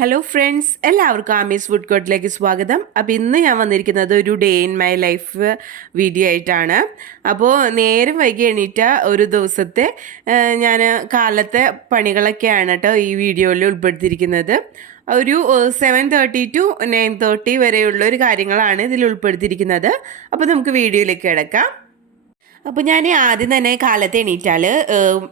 Hello friends, എല്ലാവർക്കും Ami's food കോർട്ടിലേക്ക് സ്വാഗതം. അപ്പോൾ ഇന്ന് ഞാൻ വന്നിരിക്കുന്നത് ഒരു day in my life video ആയിട്ടാണ്. അപ്പോൾ നേരം വൈകി എണീറ്റ ഒരു ദിവസത്തെ ഞാൻ കാലത്തെ പണികളൊക്കെയാണ് കേട്ടോ ഈ വീഡിയോയിൽ ഉൾപ്പെടുത്തിയിരിക്കുന്നത്. ഒരു 7:30 to 9:30 വരെയുള്ള ഒരു കാര്യങ്ങളാണ് ഇതിൽ ഉൾപ്പെടുത്തിയിരിക്കുന്നത്. അപ്പോൾ നമുക്ക് വീഡിയോയിലേക്ക് കിടക്കാം. അപ്പോൾ ഞാൻ ആദ്യം തന്നെ കാലത്ത് എണീറ്റാൽ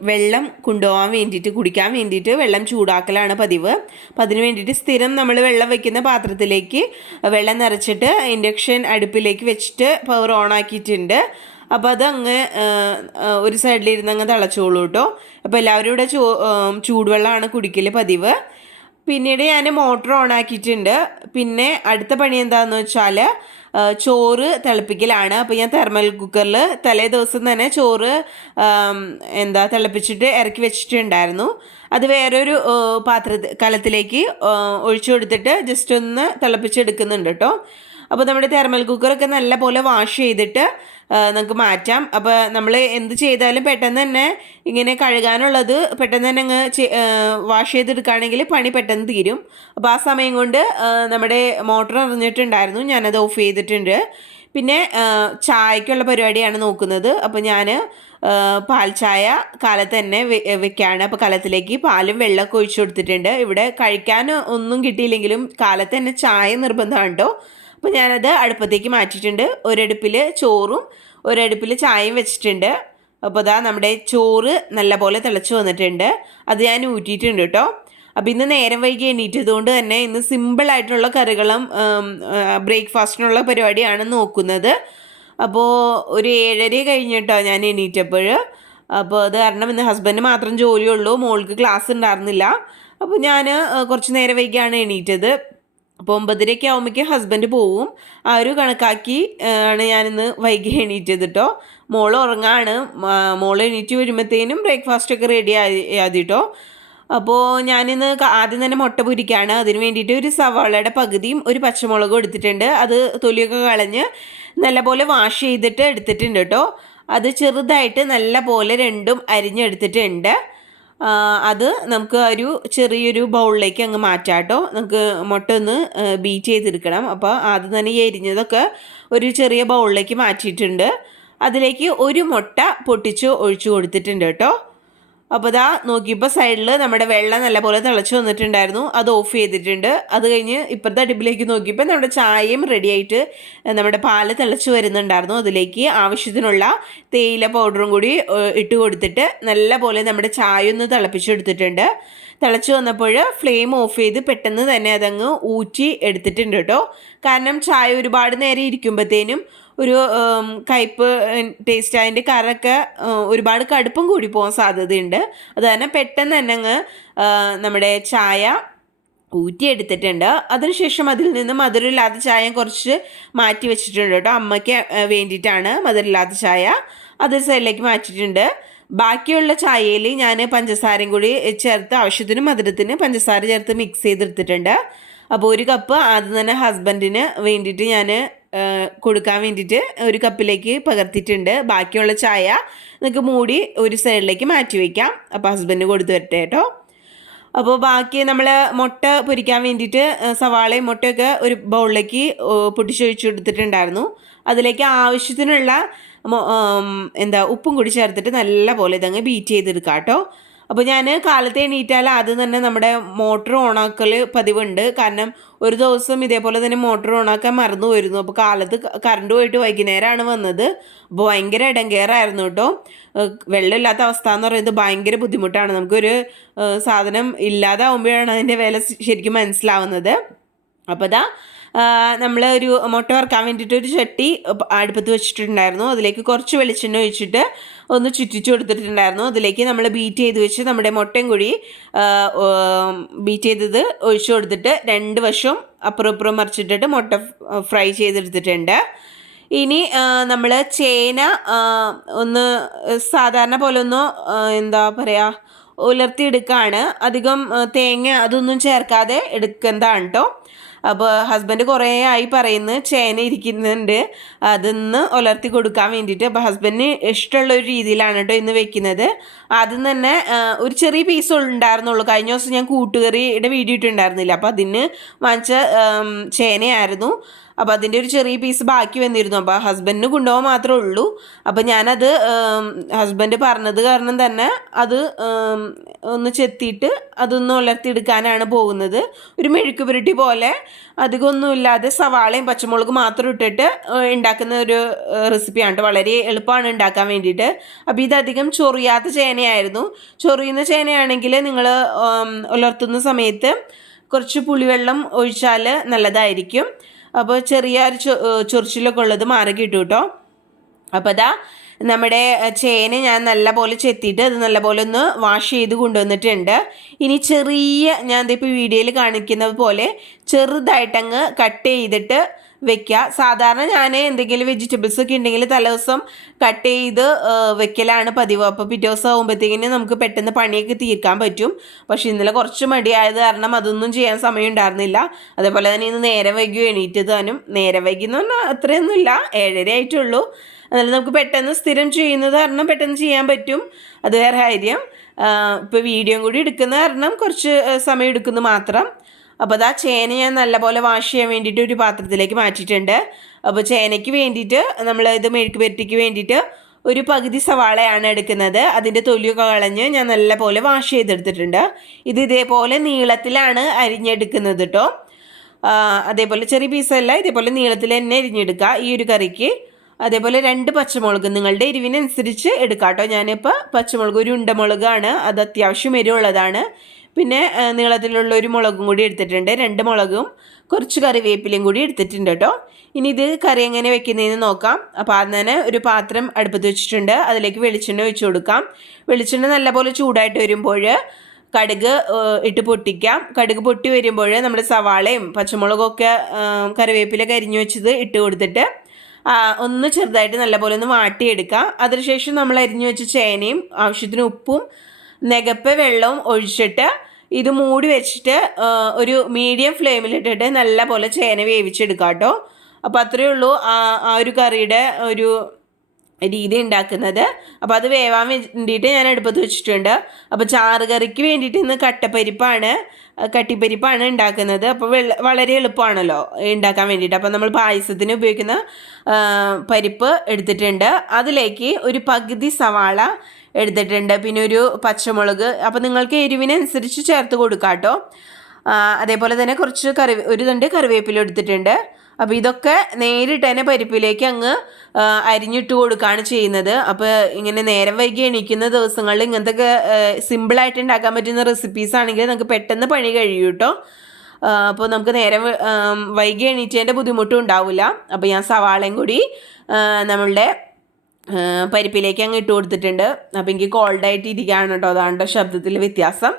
വെള്ളം കൊണ്ടുപോകാൻ വേണ്ടിയിട്ട് കുടിക്കാൻ വേണ്ടിയിട്ട് വെള്ളം ചൂടാക്കലാണ് പതിവ്. അപ്പം അതിന് വേണ്ടിയിട്ട് സ്ഥിരം നമ്മൾ വെള്ളം വെക്കുന്ന പാത്രത്തിലേക്ക് വെള്ളം നിറച്ചിട്ട് ഇൻഡക്ഷൻ അടുപ്പിലേക്ക് വെച്ചിട്ട് പവർ ഓൺ ആക്കിയിട്ടുണ്ട്. അപ്പോൾ അതങ്ങ് ഒരു സൈഡിലിരുന്ന് അങ്ങ് തിളച്ചോളൂ കേട്ടോ. അപ്പോൾ എല്ലാവരും ഇവിടെ ചൂടുവെള്ളമാണ് കുടിക്കൽ പതിവ്. പിന്നീട് ഞാൻ മോട്ടർ ഓൺ ആക്കിയിട്ടുണ്ട്. പിന്നെ അടുത്ത പണി എന്താണെന്ന് വെച്ചാൽ ചോറ് തിളപ്പിക്കലാണ്. അപ്പോൾ ഞാൻ തെർമൽ കുക്കറിൽ തലേ ദിവസം തന്നെ ചോറ് തിളപ്പിച്ചിട്ട് ഇറക്കി വെച്ചിട്ടുണ്ടായിരുന്നു. അത് വേറൊരു കലത്തിലേക്ക് ഒഴിച്ചു കൊടുത്തിട്ട് ജസ്റ്റ് ഒന്ന് തിളപ്പിച്ചെടുക്കുന്നുണ്ട് കേട്ടോ. അപ്പോൾ നമ്മുടെ തെർമൽ കുക്കറൊക്കെ നല്ല പോലെ വാഷ് ചെയ്തിട്ട് നമുക്ക് മാറ്റാം. അപ്പോൾ നമ്മൾ എന്ത് ചെയ്താലും പെട്ടെന്ന് തന്നെ ഇങ്ങനെ കഴുകാനുള്ളത് പെട്ടെന്ന് തന്നെ അങ്ങ് വാഷ് ചെയ്തെടുക്കുകയാണെങ്കിൽ പണി പെട്ടെന്ന് തീരും. അപ്പോൾ ആ സമയം കൊണ്ട് നമ്മുടെ മോട്ടർ അറിഞ്ഞിട്ടുണ്ടായിരുന്നു, ഞാനത് ഓഫ് ചെയ്തിട്ടുണ്ട്. പിന്നെ ചായക്കുള്ള പരിപാടിയാണ് നോക്കുന്നത്. അപ്പോൾ ഞാൻ പാൽ ചായ കാലത്ത് തന്നെ വെക്കുകയാണ്. അപ്പോൾ കലത്തിലേക്ക് പാലും വെള്ളമൊക്കെ ഒഴിച്ചു കൊടുത്തിട്ടുണ്ട്. ഇവിടെ കഴിക്കാൻ ഒന്നും കിട്ടിയില്ലെങ്കിലും കാലത്ത് തന്നെ ചായ നിർബന്ധമാണ് കേട്ടോ. അപ്പോൾ ഞാനത് അടുപ്പത്തേക്ക് മാറ്റിയിട്ടുണ്ട്. ഒരടുപ്പിൽ ചോറും ഒരടുപ്പിൽ ചായയും വെച്ചിട്ടുണ്ട്. അപ്പോൾ അതാ നമ്മുടെ ചോറ് നല്ലപോലെ തിളച്ച് വന്നിട്ടുണ്ട്. അത് ഞാൻ ഊറ്റിയിട്ടുണ്ട് കേട്ടോ. അപ്പോൾ ഇന്ന് നേരം വൈകി എണീറ്റതുകൊണ്ട് തന്നെ ഇന്ന് സിമ്പിളായിട്ടുള്ള കറികളും ബ്രേക്ക്ഫാസ്റ്റിനുള്ള പരിപാടിയാണ് നോക്കുന്നത്. അപ്പോൾ ഒരു 7:30 കഴിഞ്ഞിട്ടോ ഞാൻ എണീറ്റപ്പോൾ. അപ്പോൾ അത് കാരണം ഇന്ന് ഹസ്ബൻഡ് മാത്രം ജോലിയുള്ളൂ, മോൾക്ക് ക്ലാസ് ഉണ്ടായിരുന്നില്ല. അപ്പോൾ ഞാൻ കുറച്ച് നേരം വൈകിയാണ് എണീറ്റത്. അപ്പോൾ 9:30 ആകുമ്പോഴേക്കും ഹസ്ബൻഡ് പോവും. ആ ഒരു കണക്കാക്കി ആണ് ഞാനിന്ന് വൈകി എണീറ്റത് കേട്ടോ. മോൾ ഉറങ്ങാണ്. മോൾ എണീറ്റ് വരുമ്പോഴത്തേനും ബ്രേക്ക്ഫാസ്റ്റൊക്കെ റെഡി ആയി കേട്ടോ. അപ്പോൾ ഞാനിന്ന് ആദ്യം തന്നെ മുട്ട പൊരിക്കുകയാണ്. അതിന് വേണ്ടിയിട്ട് ഒരു സവാളയുടെ പകുതിയും ഒരു പച്ചമുളകും എടുത്തിട്ടുണ്ട്. അത് തൊലിയൊക്കെ കളഞ്ഞ് നല്ലപോലെ വാഷ് ചെയ്തിട്ട് എടുത്തിട്ടുണ്ട് കേട്ടോ. അത് ചെറുതായിട്ട് നല്ല പോലെ രണ്ടും അരിഞ്ഞെടുത്തിട്ടുണ്ട്. അത് നമുക്ക് ഒരു ചെറിയൊരു ബൗളിലേക്ക് അങ്ങ് മാറ്റാം കേട്ടോ. നമുക്ക് മുട്ട ഒന്ന് ബീറ്റ് ചെയ്തെടുക്കണം. അപ്പോൾ ആദ്യം തന്നെ ഈ എരിഞ്ഞതൊക്കെ ഒരു ചെറിയ ബൗളിലേക്ക് മാറ്റിയിട്ടുണ്ട്. അതിലേക്ക് ഒരു മുട്ട പൊട്ടിച്ച് ഒഴിച്ചു കൊടുത്തിട്ടുണ്ട് കേട്ടോ. അപ്പോൾ ഇതാ നോക്കിയപ്പോൾ സൈഡിൽ നമ്മുടെ വെള്ളം നല്ലപോലെ തിളച്ച് വന്നിട്ടുണ്ടായിരുന്നു. അത് ഓഫ് ചെയ്തിട്ടുണ്ട്. അത് കഴിഞ്ഞ് ഇപ്പോഴത്തെ അടുപ്പിലേക്ക് നോക്കിയപ്പോൾ നമ്മുടെ ചായയും റെഡിയായിട്ട് നമ്മുടെ പാല് തിളച്ച് വരുന്നുണ്ടായിരുന്നു. അതിലേക്ക് ആവശ്യത്തിനുള്ള തേയില പൗഡറും കൂടി ഇട്ട് കൊടുത്തിട്ട് നല്ല പോലെ നമ്മുടെ ചായ ഒന്ന് തിളപ്പിച്ചെടുത്തിട്ടുണ്ട്. തിളച്ച് വന്നപ്പോൾ ഫ്ലെയിം ഓഫ് ചെയ്ത് പെട്ടെന്ന് തന്നെ അതങ്ങ് ഊറ്റി എടുത്തിട്ടുണ്ട് കേട്ടോ. കാരണം ചായ ഒരുപാട് നേരം ഇരിക്കുമ്പോഴത്തേനും ഒരു കയ്പ്പ് ടേസ്റ്റ്, അതിൻ്റെ കറൊക്കെ ഒരുപാട് കടുപ്പം കൂടി പോകാൻ സാധ്യതയുണ്ട്. അത് തന്നെ പെട്ടെന്ന് തന്നെ അങ്ങ് നമ്മുടെ ചായ ഊറ്റിയെടുത്തിട്ടുണ്ട്. അതിനുശേഷം അതിൽ നിന്ന് മധുരമില്ലാത്ത ചായ കുറച്ച് മാറ്റി വെച്ചിട്ടുണ്ട് കേട്ടോ. അമ്മയ്ക്ക് വേണ്ടിയിട്ടാണ് മധുരമില്ലാത്ത ചായ. അത് സൈഡിലേക്ക് മാറ്റിയിട്ടുണ്ട്. ബാക്കിയുള്ള ചായയിൽ ഞാൻ പഞ്ചസാരയും കൂടി ചേർത്ത് ആവശ്യത്തിന് മധുരത്തിന് പഞ്ചസാര ചേർത്ത് മിക്സ് ചെയ്തെടുത്തിട്ടുണ്ട്. അപ്പോൾ ഒരു കപ്പ് ആദ്യം തന്നെ ഹസ്ബൻഡിന് വേണ്ടിയിട്ട് ഞാൻ കൊടുക്കാൻ വേണ്ടിയിട്ട് ഒരു കപ്പിലേക്ക് പകർത്തിയിട്ടുണ്ട്. ബാക്കിയുള്ള ചായ നിങ്ങൾക്ക് മൂടി ഒരു സൈഡിലേക്ക് മാറ്റി വയ്ക്കാം. അപ്പോൾ ഹസ്ബൻഡ് കൊടുത്തു വരട്ടെ കേട്ടോ. അപ്പോൾ ബാക്കി നമ്മൾ മുട്ട പൊരിക്കാൻ വേണ്ടിയിട്ട് സവാളയും മുട്ടയൊക്കെ ഒരു ബൗളിലേക്ക് പൊട്ടിച്ചൊഴിച്ചു കൊടുത്തിട്ടുണ്ടായിരുന്നു. അതിലേക്ക് ആവശ്യത്തിനുള്ള ഉപ്പും കൂടി ചേർത്തിട്ട് നല്ല പോലെ ഇതങ്ങ് ബീറ്റ് ചെയ്തെടുക്കാം കേട്ടോ. അപ്പോൾ ഞാൻ കാലത്ത് എണീറ്റാൽ ആദ്യം തന്നെ നമ്മുടെ മോട്ടർ ഓണാക്കൽ പതിവുണ്ട്. കാരണം ഒരു ദിവസം ഇതേപോലെ തന്നെ മോട്ടർ ഓണാക്കാൻ മറന്നു പോയിരുന്നു. അപ്പോൾ കാലത്ത് കറണ്ട് പോയിട്ട് വൈകുന്നേരമാണ് വന്നത്. അപ്പോൾ ഭയങ്കര ഇടങ്കേറായിരുന്നു കേട്ടോ. വെള്ളമില്ലാത്ത അവസ്ഥ എന്ന് പറയുന്നത് ഭയങ്കര ബുദ്ധിമുട്ടാണ്. നമുക്കൊരു സാധനം ഇല്ലാതാവുമ്പോഴാണ് അതിൻ്റെ വില ശരിക്കും മനസ്സിലാവുന്നത്. അപ്പോൾ നമ്മൾ ഒരു മുട്ട വറുക്കാൻ വേണ്ടിയിട്ട് ഒരു ചട്ടി അടുപ്പത്ത് വെച്ചിട്ടുണ്ടായിരുന്നു. അതിലേക്ക് കുറച്ച് വെളിച്ചെണ്ണ ഒഴിച്ചിട്ട് ഒന്ന് ചുറ്റിച്ചു കൊടുത്തിട്ടുണ്ടായിരുന്നു. അതിലേക്ക് നമ്മൾ ബീറ്റ് ചെയ്ത് വെച്ച് നമ്മുടെ മുട്ടയും കൂടി ബീറ്റ് ചെയ്തത് ഒഴിച്ചു കൊടുത്തിട്ട് രണ്ട് വശവും അപ്പുറം ഇപ്പുറം മറിച്ചിട്ടിട്ട് മുട്ട ഫ്രൈ ചെയ്തെടുത്തിട്ടുണ്ട്. ഇനി നമ്മൾ ചേന ഒന്ന് സാധാരണ പോലെ ഒന്ന് ഉലർത്തിയെടുക്കുകയാണ്. അധികം തേങ്ങ അതൊന്നും ചേർക്കാതെ എടുക്കുന്നതാണ് കേട്ടോ. അപ്പോൾ ഹസ്ബൻഡ് കുറേ ആയി പറയുന്നു ചേന ഇരിക്കുന്നുണ്ട്, അതൊന്ന് ഉലർത്തി കൊടുക്കാൻ വേണ്ടിയിട്ട്. അപ്പോൾ ഹസ്ബൻഡിന് ഇഷ്ടമുള്ള ഒരു രീതിയിലാണ് കേട്ടോ ഇന്ന് വെക്കുന്നത്. ആദ്യം തന്നെ ഒരു ചെറിയ പീസ് ഉണ്ടായിരുന്നുള്ളൂ. കഴിഞ്ഞ ദിവസം ഞാൻ കൂട്ടുകറിയുടെ വീഡിയോ ഇട്ടുണ്ടായിരുന്നില്ല, അപ്പോൾ അതിന് വാങ്ങിച്ച ചേനയായിരുന്നു. അപ്പോൾ അതിൻ്റെ ഒരു ചെറിയ പീസ് ബാക്കി വന്നിരുന്നു. അപ്പോൾ ഹസ്ബൻഡിന് കൊണ്ടുപോകാൻ മാത്രമേ ഉള്ളൂ. അപ്പോൾ ഞാനത് ഹസ്ബൻഡ് പറഞ്ഞത് കാരണം തന്നെ അത് ഒന്ന് ചെത്തിയിട്ട് അതൊന്ന് ഉലർത്തിയെടുക്കാനാണ് പോകുന്നത്. ഒരു മെഴുക്ക് പുരട്ടി പോലെ അധികമൊന്നുമില്ലാതെ സവാളയും പച്ചമുളകും മാത്രം ഇട്ടിട്ട് ഉണ്ടാക്കുന്ന ഒരു റെസിപ്പിയാണ്. വളരെ എളുപ്പമാണ് ഉണ്ടാക്കാൻ വേണ്ടിയിട്ട്. അപ്പോൾ ഇതധികം ചൊറിയാത്ത ചേനയായിരുന്നു. ചൊറിയുന്ന ചേനയാണെങ്കിൽ നിങ്ങൾ ഉലർത്തുന്ന സമയത്ത് കുറച്ച് പുളിവെള്ളം ഒഴിച്ചാൽ നല്ലതായിരിക്കും. അപ്പോൾ ചെറിയൊരു ചൊറിച്ചിലൊക്കെ ഉള്ളത് മാറി കിട്ടും കേട്ടോ. അപ്പോൾ അതാ നമ്മുടെ ചേന ഞാൻ നല്ലപോലെ ചെത്തിയിട്ട് അത് നല്ലപോലെ ഒന്ന് വാഷ് ചെയ്ത് കൊണ്ടുവന്നിട്ടുണ്ട്. ഇനി ഞാൻ ഇപ്പോൾ വീഡിയോയിൽ കാണിക്കുന്നത് പോലെ ചെറുതായിട്ടങ്ങ് കട്ട് ചെയ്തിട്ട് വെക്കുക. സാധാരണ ഞാൻ എന്തെങ്കിലും വെജിറ്റബിൾസ് ഒക്കെ ഉണ്ടെങ്കിൽ തലേദിവസം കട്ട് ചെയ്ത് വെക്കലാണ് പതിവ്. അപ്പോൾ പിറ്റേ ദിവസം ആകുമ്പോഴത്തേക്കിന് നമുക്ക് പെട്ടെന്ന് പണിയൊക്കെ തീർക്കാൻ പറ്റും. പക്ഷേ ഇന്നലെ കുറച്ച് മടിയായത് കാരണം അതൊന്നും ചെയ്യാൻ സമയം ഉണ്ടായിരുന്നില്ല. അതേപോലെ തന്നെ ഇന്ന് നേരം വൈകി എണീറ്റതാനും. നേരം വൈകി എന്ന് പറഞ്ഞാൽ അത്രയൊന്നുമില്ല, 7:30 ആയിട്ടുള്ളൂ. എന്നാലും നമുക്ക് പെട്ടെന്ന് സ്ഥിരം ചെയ്യുന്നത് കാരണം പെട്ടെന്ന് ചെയ്യാൻ പറ്റും, അത് വേറെ കാര്യം. ഇപ്പോൾ വീഡിയോ കൂടി എടുക്കുന്ന കാരണം കുറച്ച് സമയം എടുക്കുന്നു മാത്രം. അപ്പോൾ അതാ ചേന ഞാൻ നല്ലപോലെ വാഷ് ചെയ്യാൻ വേണ്ടിയിട്ട് ഒരു പാത്രത്തിലേക്ക് മാറ്റിയിട്ടുണ്ട്. അപ്പോൾ ചേനയ്ക്ക് വേണ്ടിയിട്ട് നമ്മൾ ഇത് മെഴുക്ക് പുരട്ടിക്ക് വേണ്ടിയിട്ട് ഒരു പകുതി സവാളയാണ് എടുക്കുന്നത്. അതിൻ്റെ തൊലിയൊക്കെ കളഞ്ഞ് ഞാൻ നല്ലപോലെ വാഷ് ചെയ്തെടുത്തിട്ടുണ്ട്. ഇത് ഇതേപോലെ നീളത്തിലാണ് അരിഞ്ഞെടുക്കുന്നത് കേട്ടോ. അതേപോലെ ചെറിയ പീസല്ല, ഇതേപോലെ നീളത്തിൽ തന്നെ അരിഞ്ഞെടുക്കുക ഈ ഒരു കറിക്ക്. അതേപോലെ 2 പച്ചമുളക് നിങ്ങളുടെ എരിവിനനുസരിച്ച് എടുക്കാം കേട്ടോ. ഞാനിപ്പോൾ പച്ചമുളക് ഒരു ഉണ്ടമുളകാണ്, അത് അത്യാവശ്യം എരിവുള്ളതാണ്. പിന്നെ നീളത്തിലുള്ള ഒരു മുളകും കൂടി എടുത്തിട്ടുണ്ട്, 2 മുളകും കുറച്ച് കറിവേപ്പിലയും കൂടി എടുത്തിട്ടുണ്ട് കേട്ടോ. ഇനി ഇത് കറി എങ്ങനെ വെക്കുന്നതെന്ന് നോക്കാം. അപ്പോൾ ആദ്യം തന്നെ ഒരു പാത്രം അടുപ്പത്ത് വെച്ചിട്ടുണ്ട്. അതിലേക്ക് വെളിച്ചെണ്ണ ഒഴിച്ച് കൊടുക്കാം. വെളിച്ചെണ്ണ നല്ലപോലെ ചൂടായിട്ട് വരുമ്പോൾ കടുക് ഇട്ട് പൊട്ടിക്കാം. കടുക് പൊട്ടി വരുമ്പോൾ നമ്മൾ സവാളയും പച്ചമുളകൊക്കെ കറിവേപ്പിലൊക്കെ അരിഞ്ഞു വെച്ചത് ഇട്ട് കൊടുത്തിട്ട് ഒന്ന് ചെറുതായിട്ട് നല്ലപോലെ ഒന്ന് വാട്ടിയെടുക്കാം. അതിനുശേഷം നമ്മൾ അരിഞ്ഞു വെച്ച ചേനയും ആവശ്യത്തിന് ഉപ്പും നെകപ്പ് വെള്ളവും ഒഴിച്ചിട്ട് ഇത് മൂടി വെച്ചിട്ട് ഒരു മീഡിയം ഫ്ലെയിമിലിട്ടിട്ട് നല്ല പോലെ ചേന വേവിച്ചെടുക്കാം കേട്ടോ. അപ്പോൾ അത്രയേ ഉള്ളൂ ആ ഒരു കറിയുടെ ഒരു രീതി ഉണ്ടാക്കുന്നത്. അപ്പോൾ അത് വേവാൻ വേണ്ടിയിട്ട് ഞാൻ അടുപ്പത്ത് വെച്ചിട്ടുണ്ട്. അപ്പോൾ ചാറ് കറിക്ക് വേണ്ടിയിട്ട് ഇന്ന് കട്ടിപ്പരിപ്പാണ് ഉണ്ടാക്കുന്നത്. അപ്പോൾ വളരെ എളുപ്പമാണല്ലോ ഉണ്ടാക്കാൻ വേണ്ടിയിട്ട്. അപ്പോൾ നമ്മൾ പായസത്തിന് ഉപയോഗിക്കുന്ന പരിപ്പ് എടുത്തിട്ടുണ്ട്. അതിലേക്ക് ഒരു പകുതി സവാള എടുത്തിട്ടുണ്ട്, പിന്നെ ഒരു പച്ചമുളക്. അപ്പോൾ നിങ്ങൾക്ക് എരിവിനനുസരിച്ച് ചേർത്ത് കൊടുക്കാം കേട്ടോ. അതേപോലെ തന്നെ കുറച്ച് ഒരു തണ്ട് കറിവേപ്പില എടുത്തിട്ടുണ്ട്. അപ്പോൾ ഇതൊക്കെ നേരിട്ട് തന്നെ പരിപ്പിലേക്ക് അങ്ങ് അരിഞ്ഞിട്ട് കൊടുക്കുകയാണ് ചെയ്യുന്നത്. അപ്പോൾ ഇങ്ങനെ നേരം വൈകി എണീക്കുന്ന ദിവസങ്ങളിൽ ഇങ്ങനത്തെ സിമ്പിളായിട്ട് ഉണ്ടാക്കാൻ പറ്റുന്ന റെസിപ്പീസ് ആണെങ്കിൽ നമുക്ക് പെട്ടെന്ന് പണി കഴിയും കേട്ടോ. അപ്പോൾ നമുക്ക് നേരം വൈകി എണീറ്റതിൻ്റെ ബുദ്ധിമുട്ടും ഉണ്ടാവില്ല. അപ്പോൾ ഞാൻ സവാളയും കൂടി നമ്മളുടെ പരിപ്പിലേക്ക് അങ്ങ് ഇട്ട് കൊടുത്തിട്ടുണ്ട്. അപ്പോൾ എനിക്ക് കോൾഡായിട്ട് ഇരിക്കുകയാണ് കേട്ടോ, അതാണ് ശബ്ദത്തിൽ വ്യത്യാസം.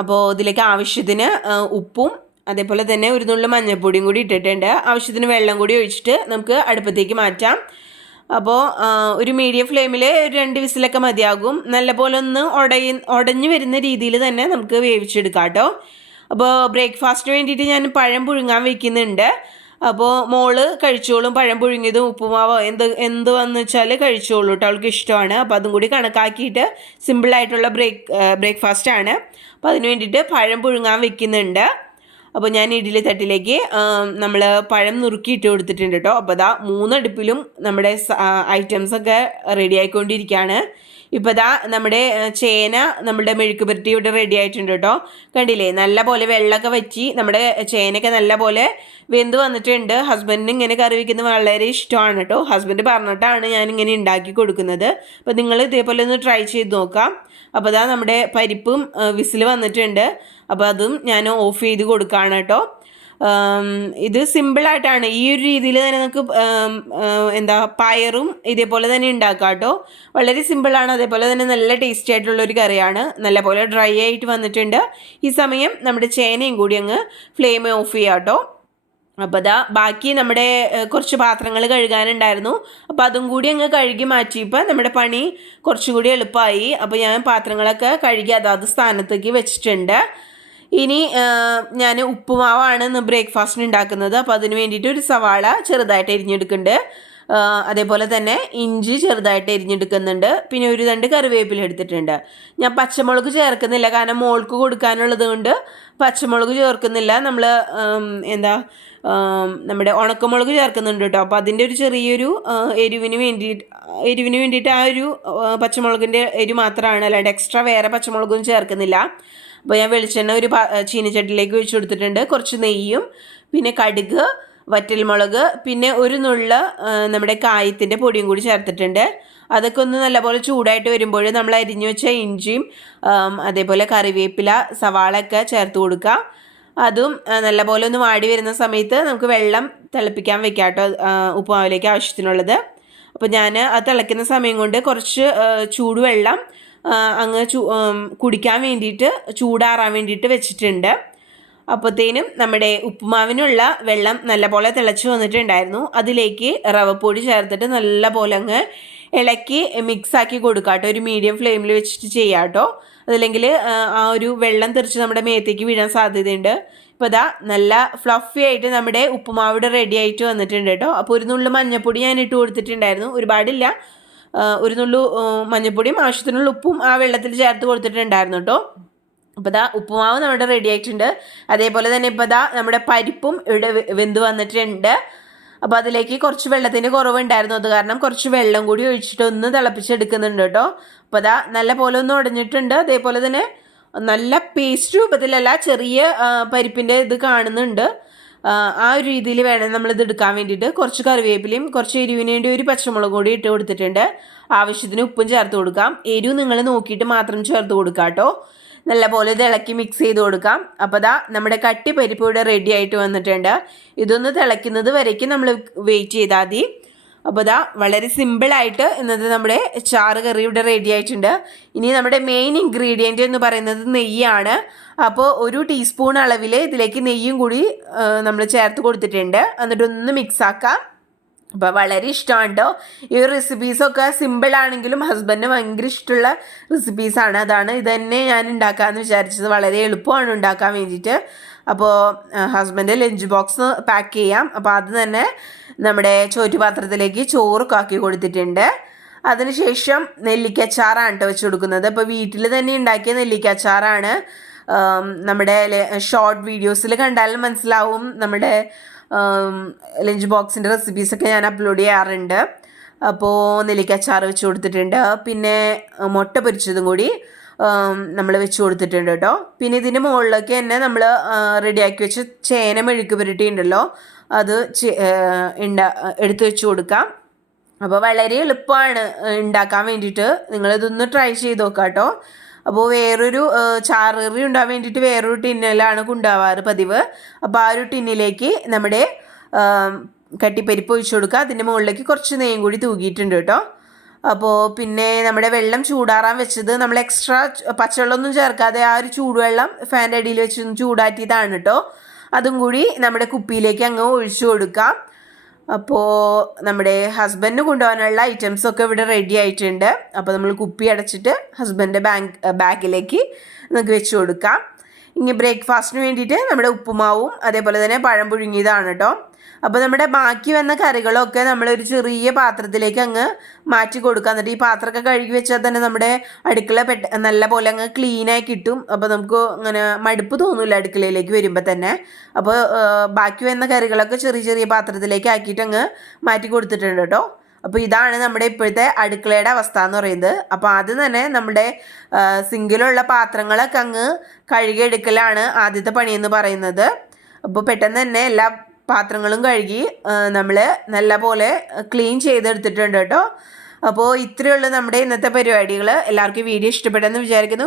അപ്പോൾ ഇതിലേക്ക് ആവശ്യത്തിന് ഉപ്പും അതേപോലെ തന്നെ ഒരു നുള്ളു മഞ്ഞൾപ്പൊടിയും കൂടി ഇട്ടിട്ടുണ്ട്. ആവശ്യത്തിന് വെള്ളം കൂടി ഒഴിച്ചിട്ട് നമുക്ക് അടുപ്പത്തേക്ക് മാറ്റാം. അപ്പോൾ ഒരു മീഡിയം ഫ്ലെയിമിൽ ഒരു 2 വിസിലൊക്കെ മതിയാകും. നല്ലപോലെ ഒന്ന് ഉടഞ്ഞു വരുന്ന രീതിയിൽ തന്നെ നമുക്ക് വേവിച്ചെടുക്കാം കേട്ടോ. അപ്പോൾ ബ്രേക്ക്ഫാസ്റ്റിന് വേണ്ടിയിട്ട് ഞാൻ പഴം പുഴുങ്ങാൻ വയ്ക്കുന്നുണ്ട്. അപ്പോൾ മോള് കഴിച്ചോളും, പഴം പുഴുങ്ങിയതും ഉപ്പുമാവോ എന്ത് വന്നു വെച്ചാൽ കഴിച്ചോളൂ കേട്ടോ, അവൾക്ക് ഇഷ്ടമാണ്. അപ്പോൾ അതും കൂടി കണക്കാക്കിയിട്ട് സിമ്പിളായിട്ടുള്ള ബ്രേക്ക്ഫാസ്റ്റാണ്. അപ്പോൾ അതിന് വേണ്ടിയിട്ട് പഴം പുഴുങ്ങാൻ വെക്കുന്നുണ്ട്. അപ്പോൾ ഞാൻ ഇഡ്ഡലി തട്ടിലേക്ക് നമ്മൾ പഴം നുറുക്കിയിട്ട് കൊടുത്തിട്ടുണ്ട് കേട്ടോ. അപ്പോൾ അതാ 3 അടുപ്പിലും നമ്മുടെ ഐറ്റംസൊക്കെ റെഡി ആയിക്കൊണ്ടിരിക്കുകയാണ്. ഇപ്പോൾ ഇതാ നമ്മുടെ ചേന നമ്മുടെ മെഴുക്ക് പുരട്ടി ഇവിടെ റെഡി ആയിട്ടുണ്ട് കേട്ടോ. കണ്ടില്ലേ, നല്ല പോലെ വെള്ളമൊക്കെ വറ്റി നമ്മുടെ ചേനയൊക്കെ നല്ല പോലെ വെന്ത് വന്നിട്ടുണ്ട്. ഹസ്ബൻഡിന് ഇങ്ങനെ കറി വയ്ക്കുന്നത് വളരെ ഇഷ്ടമാണ് കേട്ടോ. ഹസ്ബൻഡ് പറഞ്ഞിട്ടാണ് ഞാനിങ്ങനെ ഉണ്ടാക്കി കൊടുക്കുന്നത്. അപ്പോൾ നിങ്ങൾ ഇതേപോലെ ഒന്ന് ട്രൈ ചെയ്ത് നോക്കാം. അപ്പോൾ ഇതാ നമ്മുടെ പരിപ്പും വിസിൽ വന്നിട്ടുണ്ട്. അപ്പോൾ അതും ഞാൻ ഓഫ് ചെയ്ത് കൊടുക്കുകയാണ് കേട്ടോ. ഇത് സിമ്പിളായിട്ടാണ്, ഈ ഒരു രീതിയിൽ തന്നെ നമുക്ക് പയറും ഇതേപോലെ തന്നെ ഉണ്ടാക്കാം കേട്ടോ. വളരെ സിമ്പിളാണ്, അതേപോലെ തന്നെ നല്ല ടേസ്റ്റി ആയിട്ടുള്ളൊരു കറിയാണ്. നല്ലപോലെ ഡ്രൈ ആയിട്ട് വന്നിട്ടുണ്ട്. ഈ സമയം നമ്മുടെ ചേനയും കൂടി അങ്ങ് ഫ്ലെയിം ഓഫ് ചെയ്യാം കേട്ടോ. അപ്പോൾ അതാ ബാക്കി നമ്മുടെ കുറച്ച് പാത്രങ്ങൾ കഴുകാനുണ്ടായിരുന്നു. അപ്പോൾ അതും കൂടി അങ്ങ് കഴുകി മാറ്റിയപ്പോൾ നമ്മുടെ പണി കുറച്ചും കൂടി എളുപ്പമായി. അപ്പോൾ ഞാൻ പാത്രങ്ങളൊക്കെ കഴുകി അതാത് സ്ഥാനത്തേക്ക് വെച്ചിട്ടുണ്ട്. ഇനി ഞാൻ ഉപ്പുമാവാണ് ഇന്ന് ബ്രേക്ക്ഫാസ്റ്റിന് ഉണ്ടാക്കുന്നത്. അപ്പോൾ അതിന് വേണ്ടിയിട്ട് ഒരു സവാള ചെറുതായിട്ട് എരിഞ്ഞെടുക്കുന്നുണ്ട്. അതേപോലെ തന്നെ ഇഞ്ചി ചെറുതായിട്ട് എരിഞ്ഞെടുക്കുന്നുണ്ട്. പിന്നെ ഒരു 2 കറിവേപ്പില എടുത്തിട്ടുണ്ട്. ഞാൻ പച്ചമുളക് ചേർക്കുന്നില്ല, കാരണം മോൾക്ക് കൊടുക്കാനുള്ളത് കൊണ്ട് പച്ചമുളക് ചേർക്കുന്നില്ല. നമ്മൾ നമ്മുടെ ഉണക്കമുളക് ചേർക്കുന്നുണ്ട് കേട്ടോ. അപ്പോൾ അതിൻ്റെ ഒരു ചെറിയൊരു എരിവിന് വേണ്ടിയിട്ട് ആ ഒരു പച്ചമുളകിൻ്റെ എരിവ് മാത്രമാണ്, അല്ലാണ്ട് എക്സ്ട്രാ വേറെ പച്ചമുളകൊന്നും ചേർക്കുന്നില്ല. അപ്പോൾ ഞാൻ വെളിച്ചെണ്ണ ഒരു ചീനച്ചട്ടിയിലേക്ക് ഒഴിച്ചു കൊടുത്തിട്ടുണ്ട്. കുറച്ച് നെയ്യും പിന്നെ കടുക്, വറ്റൽമുളക്, പിന്നെ ഒരു നുള്ള നമ്മുടെ കായത്തിൻ്റെ പൊടിയും കൂടി ചേർത്തിട്ടുണ്ട്. അതൊക്കെ ഒന്ന് നല്ലപോലെ ചൂടായിട്ട് വരുമ്പോൾ നമ്മൾ അരിഞ്ഞു വെച്ച ഇഞ്ചിയും അതേപോലെ കറിവേപ്പില, സവാള ഒക്കെ ചേർത്ത് കൊടുക്കുക. അതും നല്ലപോലെ ഒന്ന് വാടി വരുന്ന സമയത്ത് നമുക്ക് വെള്ളം തിളപ്പിക്കാൻ വെക്കാം കേട്ടോ, ഉപ്പുമാവിലേക്ക് ആവശ്യത്തിനുള്ളത്. അപ്പോൾ ഞാൻ അത് തിളയ്ക്കുന്ന സമയം കൊണ്ട് കുറച്ച് ചൂടുവെള്ളം അങ്ങ് കുടിക്കാൻ വേണ്ടിയിട്ട്, ചൂടാറാൻ വേണ്ടിയിട്ട് വെച്ചിട്ടുണ്ട്. അപ്പോഴത്തേനും നമ്മുടെ ഉപ്പുമാവിനുള്ള വെള്ളം നല്ലപോലെ തിളച്ച് വന്നിട്ടുണ്ടായിരുന്നു. അതിലേക്ക് റവപ്പൊടി ചേർത്തിട്ട് നല്ലപോലെ അങ്ങ് ഇളക്കി മിക്സാക്കി കൊടുക്കാം കേട്ടോ. ഒരു മീഡിയം ഫ്ലെയിമിൽ വെച്ചിട്ട് ചെയ്യാം കേട്ടോ, അതല്ലെങ്കിൽ ആ ഒരു വെള്ളം തെറിച്ച് നമ്മുടെ മേത്തേക്ക് വീഴാൻ സാധ്യതയുണ്ട്. ഇപ്പോൾ ഇതാ നല്ല ഫ്ലഫി ആയിട്ട് നമ്മുടെ ഉപ്പുമാവിടെ റെഡി ആയിട്ട് വന്നിട്ടുണ്ട് കേട്ടോ. അപ്പോൾ ഒരു നുള്ളു മഞ്ഞൾപ്പൊടി ഞാൻ ഇട്ട് കൊടുത്തിട്ടുണ്ടായിരുന്നു, ഒരുപാടില്ല. ഒരു നുള്ളു മഞ്ഞൾപ്പൊടിയും ആവശ്യത്തിനുള്ള ഉപ്പും ആ വെള്ളത്തിൽ ചേർത്ത് കൊടുത്തിട്ടുണ്ടായിരുന്നു കേട്ടോ. അപ്പോൾ ഇതാ ഉപ്പുമാവ് നമ്മുടെ റെഡി ആയിട്ടുണ്ട്. അതേപോലെ തന്നെ ഇപ്പോൾ ഇതാ നമ്മുടെ പരിപ്പും ഇവിടെ വെന്ത് വന്നിട്ടുണ്ട്. അപ്പോൾ അതിലേക്ക് കുറച്ച് വെള്ളത്തിൻ്റെ കുറവുണ്ടായിരുന്നു, അത് കാരണം കുറച്ച് വെള്ളം കൂടി ഒഴിച്ചിട്ട് ഒന്ന് തിളപ്പിച്ചെടുക്കുന്നുണ്ട് കേട്ടോ. അപ്പോൾ അതാ നല്ല പോലെ ഒന്ന് ഉടഞ്ഞിട്ടുണ്ട്. അതേപോലെ തന്നെ നല്ല പേസ്റ്റ് രൂപത്തിലല്ല, ചെറിയ പരിപ്പിൻ്റെ ഇത് കാണുന്നുണ്ട്. ആ ഒരു രീതിയിൽ വേണം നമ്മളിത് എടുക്കാൻ വേണ്ടിയിട്ട്. കുറച്ച് കറിവേപ്പിലയും കുറച്ച് എരിവിന് വേണ്ടി ഒരു പച്ചമുളക് കൂടി ഇട്ട് കൊടുത്തിട്ടുണ്ട്. ആവശ്യത്തിന് ഉപ്പും ചേർത്ത് കൊടുക്കാം. എരിവ് നിങ്ങൾ നോക്കിയിട്ട് മാത്രം ചേർത്ത് കൊടുക്കാം കേട്ടോ. നല്ലപോലെ ഇത് ഇളക്കി മിക്സ് ചെയ്ത് കൊടുക്കാം. അപ്പോൾ ദാ നമ്മുടെ കട്ടി പരിപ്പ് ഇവിടെ റെഡി ആയിട്ട് വന്നിട്ടുണ്ട്. ഇതൊന്ന് തിളയ്ക്കുന്നത് വരയ്ക്കും നമ്മൾ വെയിറ്റ് ചെയ്താൽ മതി. അപ്പോൾ ദാ വളരെ സിമ്പിളായിട്ട് ഇന്നത്തെ നമ്മുടെ ചാറ് കറി ഇവിടെ റെഡി ആയിട്ടുണ്ട്. ഇനി നമ്മുടെ മെയിൻ ഇൻഗ്രീഡിയൻറ്റ് എന്ന് പറയുന്നത് നെയ്യാണ്. അപ്പോൾ 1 ടീസ്പൂൺ അളവിൽ ഇതിലേക്ക് നെയ്യും കൂടി നമ്മൾ ചേർത്ത് കൊടുത്തിട്ടുണ്ട്. എന്നിട്ടൊന്ന് മിക്സ് ആക്കാം. അപ്പോൾ വളരെ ഇഷ്ടമാണ് കേട്ടോ. ഈ റെസിപ്പീസൊക്കെ സിമ്പിളാണെങ്കിലും ഹസ്ബൻഡിന് ഭയങ്കര ഇഷ്ടമുള്ള റെസിപ്പീസാണ്. അതാണ് ഇത് തന്നെ ഞാൻ ഉണ്ടാക്കാമെന്ന് വിചാരിച്ചത്. വളരെ എളുപ്പമാണ് ഉണ്ടാക്കാൻ വേണ്ടിയിട്ട്. അപ്പോൾ ഹസ്ബൻഡ് ലഞ്ച് ബോക്സ് പാക്ക് ചെയ്യാം. അപ്പോൾ അത് തന്നെ നമ്മുടെ ചോറ്റുപാത്രത്തിലേക്ക് ചോറൊക്കെ ആക്കി കൊടുത്തിട്ടുണ്ട്. അതിനുശേഷം നെല്ലിക്കച്ചാറാണ് കേട്ടോ വെച്ച് കൊടുക്കുന്നത്. അപ്പോൾ വീട്ടിൽ തന്നെ ഉണ്ടാക്കിയ നെല്ലിക്കച്ചാറാണ്. നമ്മുടെ ഷോർട്ട് വീഡിയോസിൽ കണ്ടാലും മനസ്സിലാവും, നമ്മുടെ ലഞ്ച് ബോക്സിൻ്റെ റെസിപ്പീസൊക്കെ ഞാൻ അപ്ലോഡ് ചെയ്യാറുണ്ട്. അപ്പോൾ നെല്ലിക്കച്ചാർ വെച്ച് കൊടുത്തിട്ടുണ്ട്. പിന്നെ മുട്ട പൊരിച്ചതും കൂടി നമ്മൾ വെച്ച് കൊടുത്തിട്ടുണ്ട് കേട്ടോ. പിന്നെ ഇതിൻ്റെ മുകളിലൊക്കെ തന്നെ നമ്മൾ റെഡിയാക്കി വെച്ച് ചേന മെഴുക്ക് പുരട്ടി ഉണ്ടല്ലോ, അത് എടുത്ത് വെച്ച് കൊടുക്കാം. അപ്പോൾ വളരെ എളുപ്പമാണ് ഉണ്ടാക്കാൻ വേണ്ടിയിട്ട്. നിങ്ങളിതൊന്ന് ട്രൈ ചെയ്ത് നോക്കാം കേട്ടോ. അപ്പോൾ വേറൊരു ചാറുകറി ഉണ്ടാകാൻ വേണ്ടിയിട്ട് വേറൊരു ടിന്നിലാണ് കൊണ്ടുപോകാറ് പതിവ്. അപ്പോൾ ആ ഒരു ടിന്നിലേക്ക് നമ്മുടെ കട്ടിപ്പരിപ്പ് ഒഴിച്ചു കൊടുക്കുക. അതിൻ്റെ മുകളിലേക്ക് കുറച്ച് നെയ്യും കൂടി തൂക്കിയിട്ടുണ്ട് കേട്ടോ. അപ്പോൾ പിന്നെ നമ്മുടെ വെള്ളം ചൂടാറാൻ വെച്ചത് നമ്മൾ എക്സ്ട്രാ പച്ചവെള്ളമൊന്നും ചേർക്കാതെ ആ ഒരു ചൂടുവെള്ളം ഫാൻ്റെ അടിയിൽ വെച്ച് ചൂടാറ്റിയതാണ് കേട്ടോ. അതും കൂടി നമ്മുടെ കുപ്പിയിലേക്ക് അങ്ങ് ഒഴിച്ചു കൊടുക്കാം. അപ്പോൾ നമ്മുടെ ഹസ്ബൻഡിന് കൊണ്ടുപോകാനുള്ള ഐറ്റംസൊക്കെ ഇവിടെ റെഡി ആയിട്ടുണ്ട്. അപ്പോൾ നമ്മൾ കുപ്പി അടച്ചിട്ട് ഹസ്ബൻഡിൻ്റെ ബാഗിലേക്ക് നമുക്ക് വെച്ച് കൊടുക്കാം. ഇനി ബ്രേക്ക്ഫാസ്റ്റിന് വേണ്ടിയിട്ട് നമ്മുടെ ഉപ്പുമാവും അതേപോലെ തന്നെ പഴം പുഴുങ്ങിയതാണ് കേട്ടോ. അപ്പോൾ നമ്മുടെ ബാക്കി വന്ന കറികളൊക്കെ നമ്മളൊരു ചെറിയ പാത്രത്തിലേക്ക് അങ്ങ് മാറ്റി കൊടുക്കുക. എന്നിട്ട് ഈ പാത്രമൊക്കെ കഴുകി വെച്ചാൽ തന്നെ നമ്മുടെ അടുക്കള നല്ല പോലെ അങ്ങ് ക്ലീനായി കിട്ടും. അപ്പോൾ നമുക്ക് അങ്ങനെ മടുപ്പ് തോന്നില്ല അടുക്കളയിലേക്ക് വരുമ്പോൾ തന്നെ. അപ്പോൾ ബാക്കി വന്ന കറികളൊക്കെ ചെറിയ ചെറിയ പാത്രത്തിലേക്ക് ആക്കിയിട്ട് അങ്ങ് മാറ്റി കൊടുത്തിട്ടുണ്ട് കേട്ടോ. അപ്പോൾ ഇതാണ് നമ്മുടെ ഇപ്പോഴത്തെ അടുക്കളയുടെ അവസ്ഥ എന്ന് പറയുന്നത്. അപ്പോൾ ആദ്യം തന്നെ നമ്മുടെ സിങ്കിലുള്ള പാത്രങ്ങളൊക്കെ അങ്ങ് കഴുകിയെടുക്കലാണ് ആദ്യത്തെ പണിയെന്ന് പറയുന്നത്. അപ്പോൾ പെട്ടെന്ന് തന്നെ എല്ലാ പാത്രങ്ങളും കഴുകി നമ്മൾ നല്ല പോലെ ക്ലീൻ ചെയ്തെടുത്തിട്ടുണ്ട് കേട്ടോ. അപ്പോൾ ഇത്രയുള്ള നമ്മുടെ ഇന്നത്തെ പരിപാടികൾ. എല്ലാവർക്കും വീഡിയോ ഇഷ്ടപ്പെട്ടെന്ന് വിചാരിക്കുന്നു.